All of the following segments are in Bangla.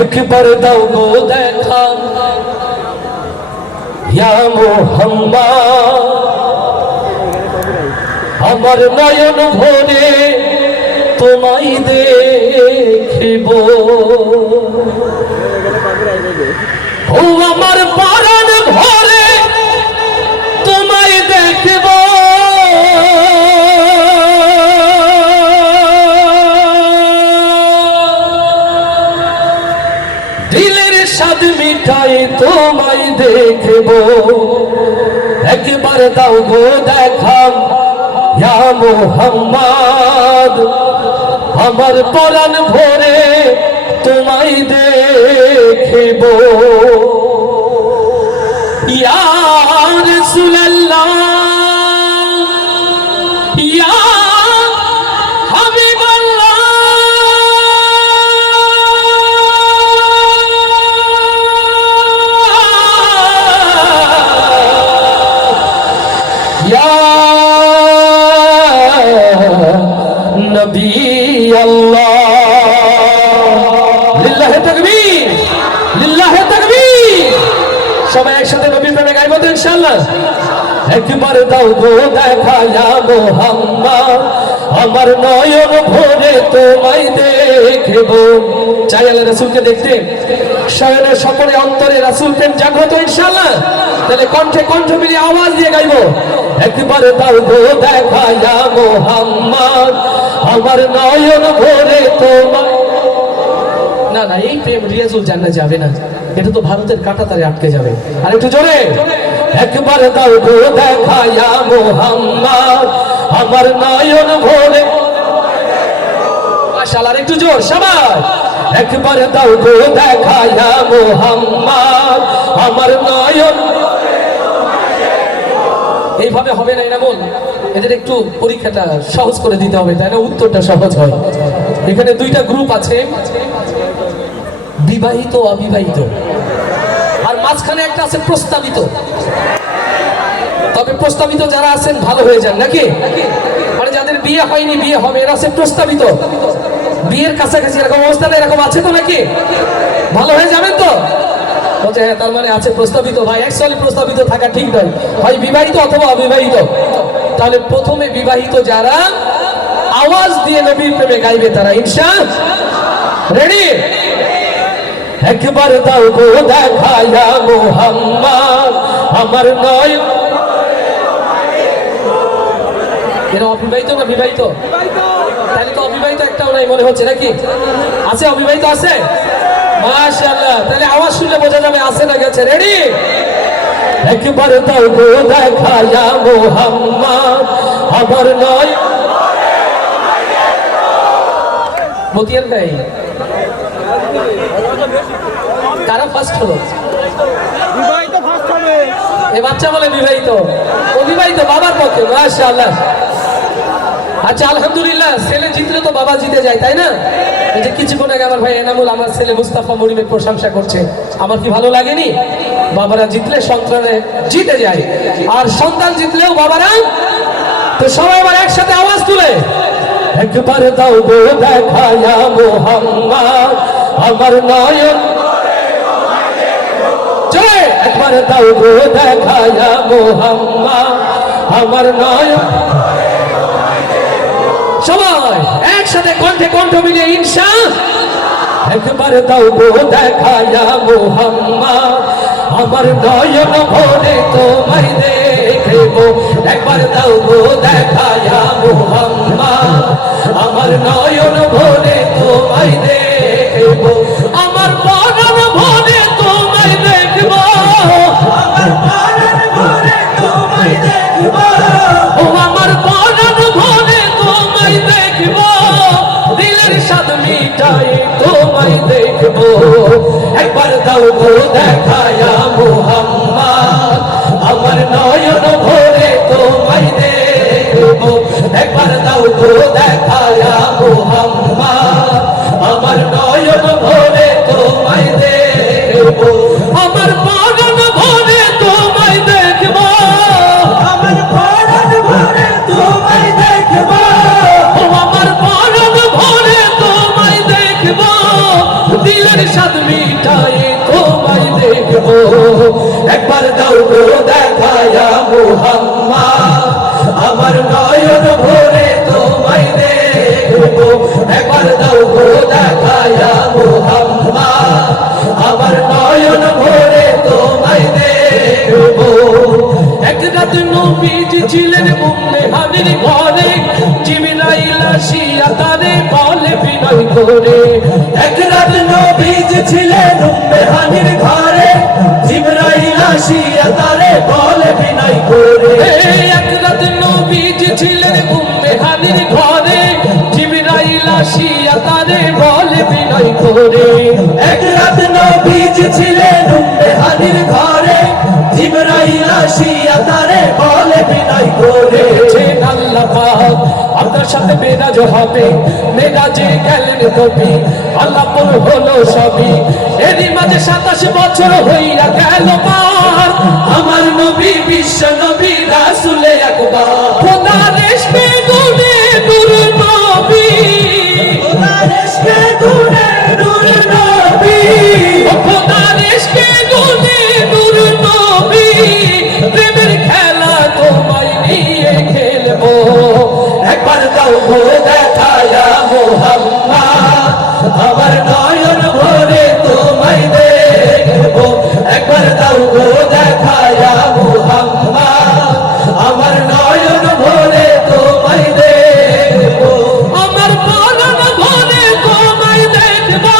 একবার দাও গো দেখা ইয়া মুহাম্মদ, আমার নয়ন ভরে তোমায় দেখিব। ও আমার পরাণ ভরে তোমায় দেখিব। দিলের স্বাদ মিঠাই তোমায় দেখিব। একবার দাও গো দেখা ইয়া মুহাম্মদ, আমার পরাণ ভরে তোমায় দেখিব। ইয়া রাসূলুল্লাহ, ইয়া হাবিবাল্লাহ, ইয়া নবী আল্লাহ। লিল্লাহি তাকবীর, লিল্লাহি তাকবীর। সবাই একসাথে নবীর প্রেমে গাইবো তো ইনশাআল্লাহ। একবার দাও গো দেখা ইয়া মুহাম্মদ, আমার নয়ন ভরে তোমায় দেখিব। চাই আল্লাহ রাসূলকে দেখতে, শয়নের সকলে অন্তরে রাসূল প্রেম জাগ্রত ইনশাআল্লাহ। তাহলে কণ্ঠে কণ্ঠ মিলিয়ে আওয়াজ দিয়ে গাইবো। একবার দাও গো দেখা ইয়া মুহাম্মদ, আমার নয়ন ভরে তোমায়। না না, এই প্রেম রিয়াজুল জান্নাত যাবে না, এটা তো ভারতের কাঁটাতারে আটকে যাবে। আর একটু জোরে, একবার দাও গো দেখা ইয়া মুহাম্মদ, আমার নয়ন ভরে। মাশাআল্লাহ, একটু জোর সবাই। একবার দাও গো দেখা ইয়া মুহাম্মদ, আমার নয়ন। এইভাবে হবে না, না বল, এদের একটু পরীক্ষাটা সহজ করে দিতে হবে, তাই না? উত্তরটা সহজ হয়। এখানে দুইটা গ্রুপ আছে, বিবাহিত অবিবাহিত, আর মাঝখানে একটা আছে প্রস্তাবিত। তবে প্রস্তাবিত যারা আছেন ভালো হয়ে যান নাকি, মানে যাদের বিয়ে হয়নি বিয়ে হবে এরা আছে প্রস্তাবিত। বিয়ের কাছাকাছি এরকম অবস্থা এরকম আছে তো নাকি, ভালো হয়ে যাবেন তো? বলছে হ্যাঁ, তার মানে আছে প্রস্তাবিত। ভাই অ্যাকচুয়ালি প্রস্তাবিত থাকা ঠিক নয়, হয় বিবাহিত অথবা অবিবাহিত। তাহলে প্রথমে বিবাহিত যারা আওয়াজ দিয়ে নবীর প্রেমে গাইবে তারা ইনশাআল্লাহ। রেডি? একবার দাও গো দেখা ইয়া মুহাম্মদ, আমার নয়ন। এরা অবিবাহিত না বিবাহিত? তাহলে তো অবিবাহিত একটাও নাই মনে হচ্ছে নাকি? আছে অবিবাহিত আছে? মাশাআল্লাহ, তাহলে আওয়াজ শুনলে বোঝা যাবে আছে না গেছে। রেডি? একবার দাও গো দেখা ইয়া মুহাম্মদ, আমার নয়ন। মতিয়ার ভাই কারা ফার্স্ট হলো? বিবাহিত ফার্স্ট হবে। এই বাচ্চা বলে বিবাহিত, অবিবাহিত বাবার পক্ষে। মাশাআল্লাহ। আচ্ছা আলহামদুলিল্লাহ, ছেলে জিতলে তো বাবা জিতে যায়, তাই না? এই যে কিছুক্ষণ আগে আমার ভাই এনামুল আমার ছেলে মুস্তাফা মরিমের প্রশংসা করছে, আমার কি ভালো লাগেনি? বাবারা জিতলে সন্তানে জিতে যায়, আর সন্তান জিতলেও বাবারা। তো সবাই আবার একসাথে আওয়াজ তুলে একবার দাও গো দেখা ইয়া মুহাম্মদ, আমার নয়ন। চলে একবার দাও গো দেখা ইয়া মুহাম্মদ, আমার নয়ন। সবাই একসাথে কণ্ঠে কণ্ঠ মিলিয়ে ইনশাআল্লাহ। একবার দাও গো দেখা ইয়া মুহাম্মদ, আমার নয়ন ভরে তোমায় দেখিব। একবার দাও গো দেখা ইয়া মুহাম্মদ, আমার নয়ন ভরে তোমায় দেখিব। আমার পরাণ ভরে তোমায় দেখিব। আমার পরাণ ভরে তোমায় দেখিব। ও আমার পরাণ ভরে তোমায় দেখিব। দিলের স্বাদ মিঠাই তোমায় দেখিব। একবার দাও গো দেখা ইয়া মুহাম্মদ, আমার নয়ন ভরে তোমায় দেখিব। একবার দাও গো দেখা ইয়া মুহাম্মদ, আমার নয়ন ভরে তোমায় দেখিব। আমার পরাণ ভরে তোমায় দেখিব। আমার পরাণ ভরে তোমায় দেখিব। আমার পরাণ ভরে তোমায় দেখিব। দিলের সাদ মিটাই তোমায় দেখবো একবার দাও গো দেখায়া মুহাম্মদ আমার নয়ন ভরে তোমায় দেখবো একবার দাও গো দেখায়া মুহাম্মদ আমার নয়ন ভরে তোমায় দেখবো এক রাত নবীজি ছিলেন উম্মে হানির ঘরে জিবরাইল আসিয়া তারে বলে বিনয় করে এক রাত নবীজি ছিলেন উম্মে হানির ঘরে জিবরাইল আসিয়া তারে বলে বিনয় করে এক রাত নবীজি ছিলেন উম্মে হানির ঘরে জিবরাইল আসিয়া তারে বলে বিনয় করে এক রাত নবীজি ছিলেন উম্মে হানির ঘরে জিবরাইল আসিয়া তারে বলে বিনয় করেছেন আল্লাহ পাক আপনার সাথে মেরাজ হবে মেরাজে গেলেন কবি আল্লাহ পর হলো সবই এরই মাঝে 27 বছর হইয়া গেল পার আমার নবী বিশ্ব নবী রাসূল আকবার খোদার ইশকে গুনে নূর নবী খোদার ইশকে গুনে নূর নবী খোদার ইশকে গুনে নূর নবী প্রেমের খেলা তোমায় নিয়ে খেলবো একবার দাও গো দেখায়া মুহাম্মদ আমার নয়ন ভরে তোমায় দেখবো একবার দাও গো দেখায়া মুহাম্মদ আমার নয়ন ভরে তোমায় দেখবো আমার পরাণ ভরে তোমায় দেখবো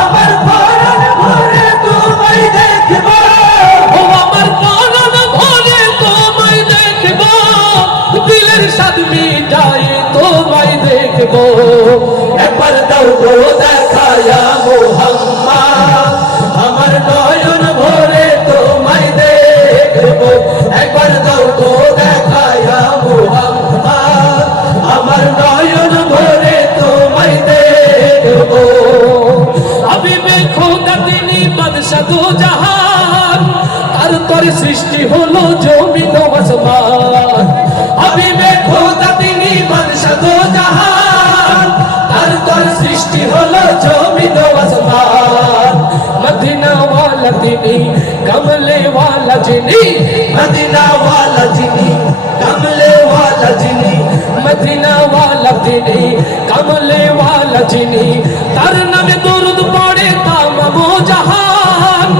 আমার পরাণ ভরে তোমায় দেখবো ও আমার পরাণ ভরে তোমায় দেখবো দিলের সাদ মিটাই তোমায় দেখবো একবার দাও গো দেখায়া মুহাম্মদ আমার নয়ন ভরে তোমায় দেখবো একবার দাও গো দেখায়া মুহাম্মদ আমার নয়ন ভরে তোমায় দেখবো হাবিবে খোদা তিনি বাদশা দো জাহান তার তরে সৃষ্টি হলো জমিন ও আসমান হাবিবে খোদা তিনি বাদশা দো জাহান তার তরে সৃষ্টি হলো জমিন ও আসমান মদিনা ওয়ালা তিনি কমলে ওয়ালা যিনি মদিনা ওয়ালা যিনি কমলে ওয়ালা যিনি মদিনা ওয়ালা তিনি কমলে ওয়ালা যিনি তার নামে দরুদ পড়ে তামাম জাহান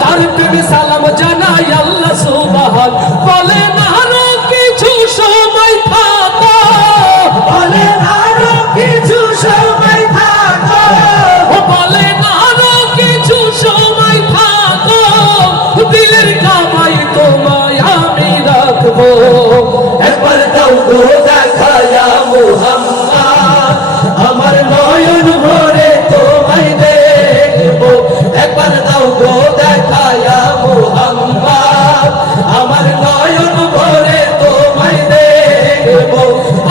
তার প্রেমে সালাম জানাই আল্লাহ সুবহান বলে না আরো কিছু সময় থাকো বলে না আরো কিছু সময় থাকো বলে না আরো কিছু সময় থাকো দিলের কামাই তোমায় আমি রাখবো একবার দাও গো দেখায়া মুহাম্মদ আমার নয়ন ভরে তোমায় দেখবো একবার দাও গো দেখায়া মুহাম্মদ আমার নয়ন ভরে তোমায় দেখবো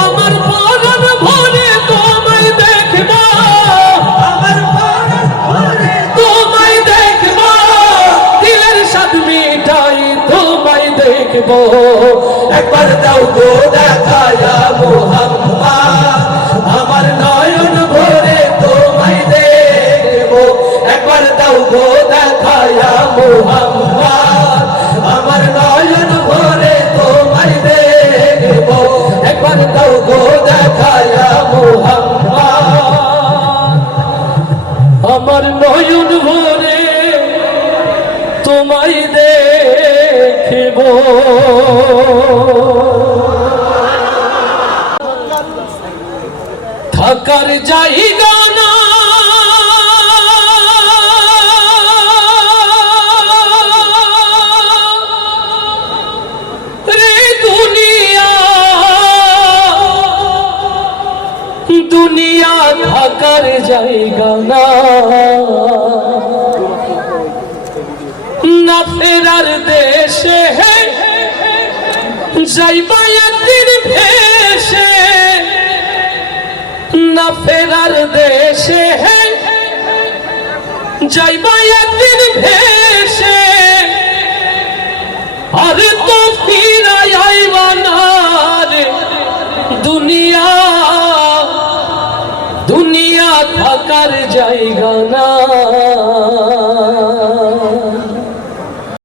আমার পরাণ ভরে তোমায় দেখবো আমার পরাণ ভরে তোমায় দেখবো দিলের সাদ মিটাই তোমায় দেখবো একবার দাও গো দেখায়া মুহাম্মদ আমার নয়ন ভরে তোমায় দেখবো একবার দাও গো দেখায়া মুহাম্মদ আমার নয়ন ভরে তোমায় দেখবো একবার দাও গো দেখায়া মুহাম্মদ আমার নয়ন ভরে তোমায় দেখবো থাকার জায়গা না রে দুনিয়া দুনিয়া থাকার জায়গা না না ফেরার দেশে যাইবা একদিন ভেসে না ফেরার দেশে যাইবা একদিন ভেসে আরে তো ফিরাই আইবা না রে দুনিয়া দুনিয়া থাকার জায়গা না